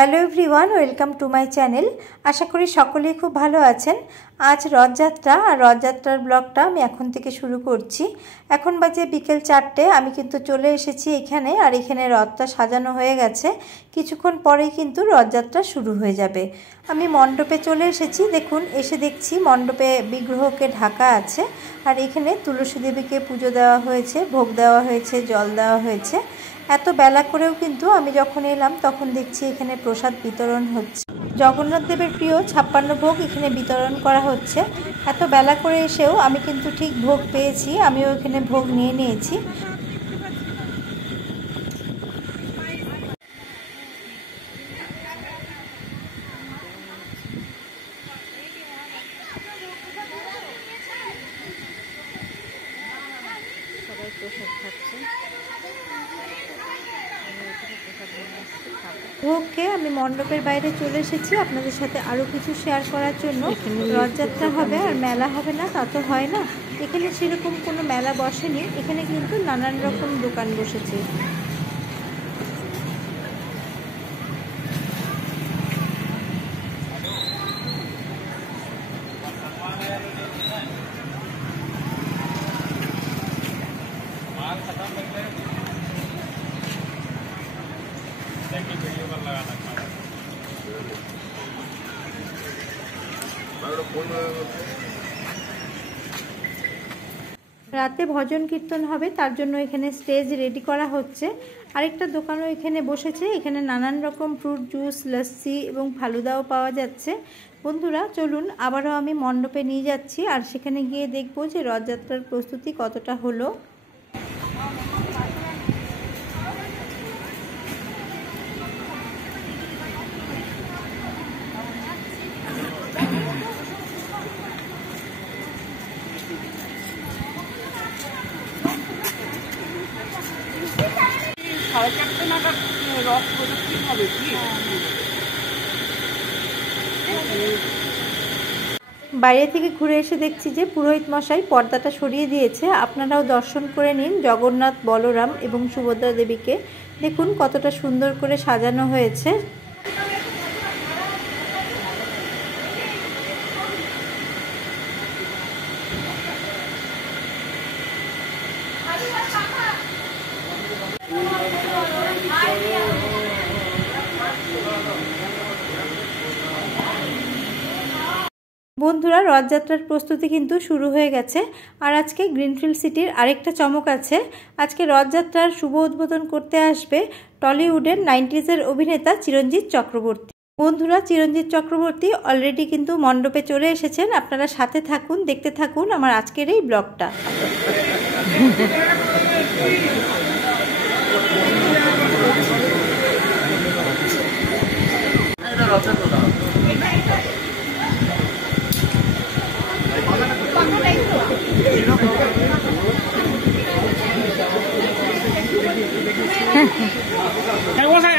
Hello everyone, welcome to my channel. আশা করি সকলেই খুব ভালো আছেন। আজ রথযাত্রা, আর রথযাত্রার ব্লগটা আমি এখন থেকে শুরু করছি। এখন বাজে বিকেল 4টে। আমি কিন্তু চলে এসেছি এখানে, আর এখানে রথটা সাজানো হয়ে গেছে। কিছুক্ষণ পরেই কিন্তু রথযাত্রা শুরু হয়ে যাবে। আমি মণ্ডপে চলে এসেছি। দেখুন, এসে দেখছি মণ্ডপে বিগ্রহকে ঢাকা আছে, আর এখানে তুলসী দেবীকে পুজো দেওয়া হয়েছে, ভোগ দেওয়া হয়েছে, জল দেওয়া হয়েছে। এত বেলা করেও কিন্তু আমি যখন এলাম তখন দেখছি এখানে প্রসাদ বিতরণ হচ্ছে। জগন্নাথ দেবের প্রিয় 56 ভোগ এখানে বিতরণ করা হচ্ছে। এত বেলা করে এসেও আমি কিন্তু ঠিক ভোগ পেয়েছি, আমিও এখানে ভোগ নিয়ে নিয়েছি। সবাই প্রসাদ খাচ্ছে। ভোগকে আমি মণ্ডপের বাইরে চলে এসেছি আপনাদের সাথে আরও কিছু শেয়ার করার জন্য। রথযাত্রা হবে আর মেলা হবে না তা তো হয় না। এখানে সেরকম কোনো মেলা বসেনি, এখানে কিন্তু নানান রকম দোকান বসেছে। রাতে ভজন কীর্তন হবে, তার জন্য এখানে স্টেজ রেডি করা হচ্ছে। আরেকটা দোকানও এখানে বসেছে, এখানে নানান রকম ফ্রুট জুস, লস্যি এবং ফালুদাও পাওয়া যাচ্ছে। বন্ধুরা চলুন, আবারও আমি মণ্ডপে নিয়ে যাচ্ছি, আর সেখানে গিয়ে দেখবো যে রথযাত্রার প্রস্তুতি কতটা হলো। বাইরে থেকে ঘুরে এসে দেখছি যে পুরোহিত মশাই পর্দাটা সরিয়ে দিয়েছে। আপনারাও দর্শন করে নিন জগন্নাথ, বলরাম এবং সুভদ্রা দেবীকে। দেখুন কতটা সুন্দর করে সাজানো হয়েছে। বন্ধুরা, রথযাত্রার প্রস্তুতি কিন্তু শুরু হয়ে গেছে। আর আজকে গ্রিনফিল্ড সিটির আরেকটা চমক আছে। আজকে রথযাত্রার শুভ উদ্বোধন করতে আসবে টলিউডের 90s অভিনেতা চিরঞ্জিত চক্রবর্তী। বন্ধুরা, চিরঞ্জিত চক্রবর্তী অলরেডি কিন্তু মণ্ডপে চলে এসেছেন। আপনারা সাথে থাকুন, দেখতে থাকুন আমার আজকের এই ব্লগটা।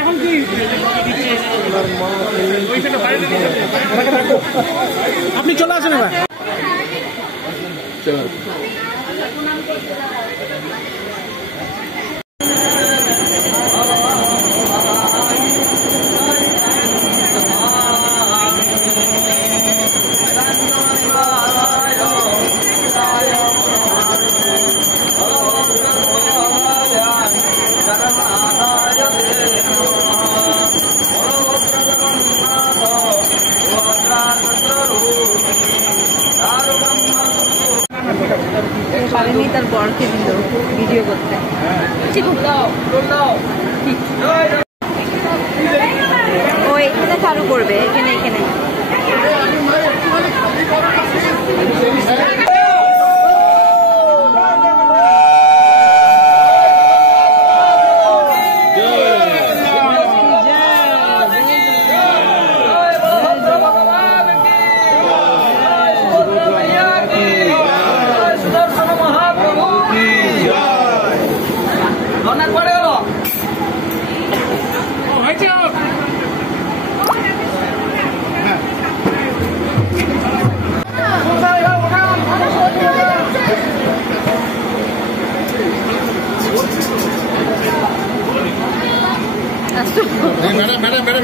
এখন কি আপনি চলে আসেন এবার। পারেনি তার বরকে দিল ভিডিও করতে। ও এখানে চালু করবে, এখানে এখানে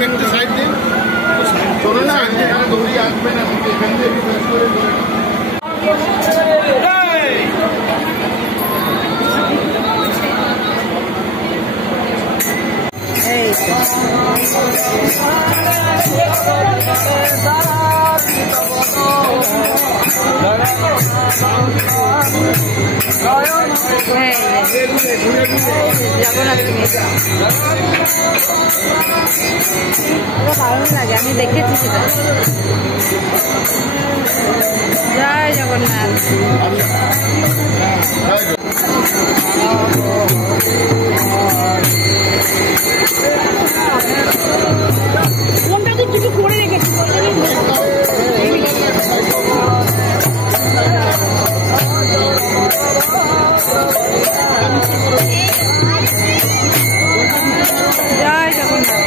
একটু সাইড দিন, চলো না দৌড়ি আসবে না, এখান থেকে করে ভালো লাগে, আমি দেখেছি সেটা। জয় জগন্নাথ। কিছু করে রেখেছি। জয় জগন্নাথ।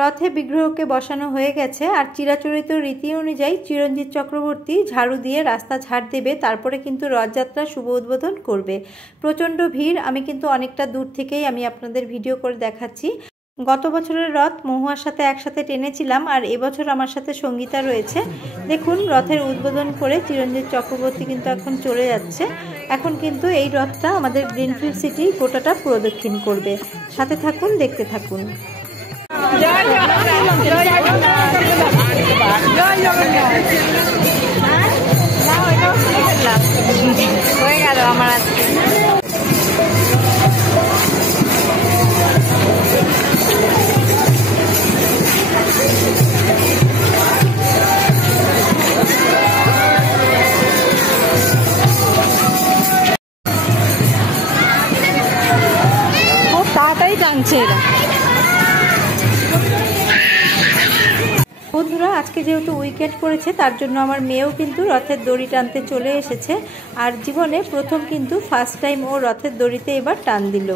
রথে বিগ্রহকে বসানো হয়ে গেছে, আর চিরাচরিত রীতি অনুযায়ী চিরঞ্জিত চক্রবর্তী ঝাড়ু দিয়ে রাস্তা ঝাড় দেবে, তারপরে কিন্তু রথযাত্রা শুভ উদ্বোধন করবে। প্রচণ্ড ভিড়, আমি কিন্তু অনেকটা দূর থেকেই আমি আপনাদের ভিডিও করে দেখাচ্ছি। গত বছরের রথ মহুয়ার সাথে একসাথে টেনেছিলাম, আর এবছর আমার সাথে সঙ্গীতা রয়েছে। দেখুন রথের উদ্বোধন করে চিরঞ্জিত চক্রবর্তী কিন্তু এখন চলে যাচ্ছে। এখন কিন্তু এই রথটা আমাদের গ্রিনফিল্ড সিটি গোটাটা প্রদক্ষিণ করবে। সাথে থাকুন, দেখতে থাকুন। জয় জগন্নাথ, জয় জগন্নাথ, জয় জগন্নাথ। হয়ে গেল আমার আজকে। খুব তাড়াতাড়ি টানছে এরা। বন্ধুরা, আজকে যেহেতু উইকেন্ড পড়েছে, তার জন্য আমার মেয়েও কিন্তু রথের দড়ি টানতে চলে এসেছে। আর জীবনে প্রথম কিন্তু ফার্স্ট টাইম ও রথের দড়িতে এবার টান দিল।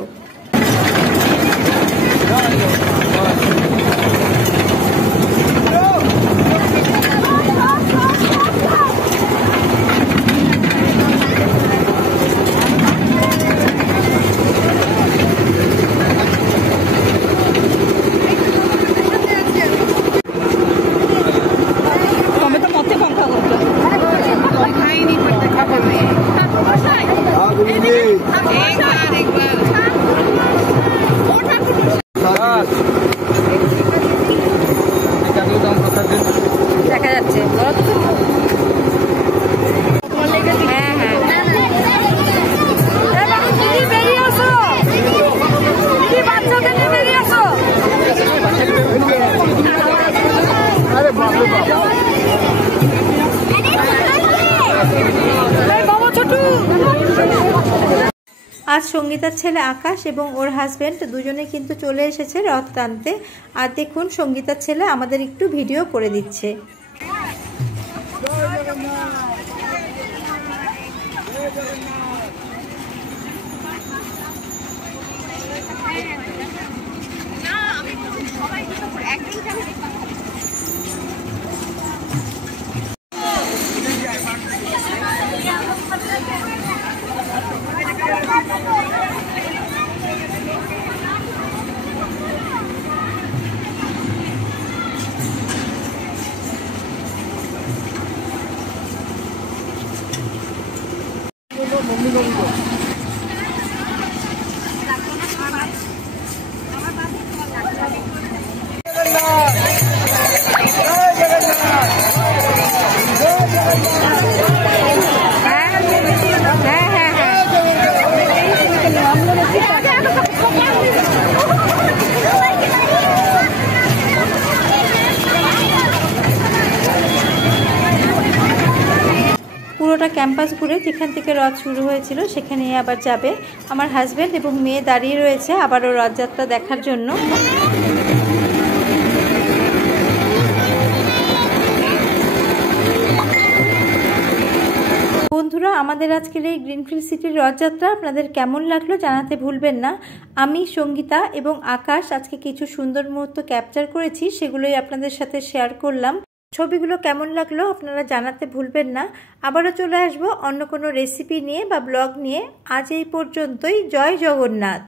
দেখা যাচ্ছে আজ সঙ্গীতার ছেলে আকাশ এবং ওর হাজবেন্ড দুজনে কিন্তু চলে এসেছে রথ টানতে। আর দেখুন সঙ্গীতার ছেলে আমাদের একটু ভিডিও করে দিচ্ছে। পুরোটা ক্যাম্পাস ঘুরে যেখান থেকে রথ শুরু হয়েছিল সেখানে আবার যাবে। আমার হাজবেন্ড এবং মেয়ে দাঁড়িয়ে রয়েছে আবারও রথযাত্রা দেখার জন্য। বন্ধুরা, আমাদের আজকের এই গ্রিনফিল্ড সিটির রথযাত্রা আপনাদের কেমন লাগলো জানাতে ভুলবেন না। আমি, সঙ্গীতা এবং আকাশ আজকে কিছু সুন্দর মুহূর্ত ক্যাপচার করেছি, সেগুলোই আপনাদের সাথে শেয়ার করলাম। ছবিগুলো কেমন লাগলো আপনারা জানাতে ভুলবেন না। আবারও চলে আসবো অন্য কোনো রেসিপি নিয়ে বা ব্লগ নিয়ে। আজ এই পর্যন্তই। জয় জগন্নাথ।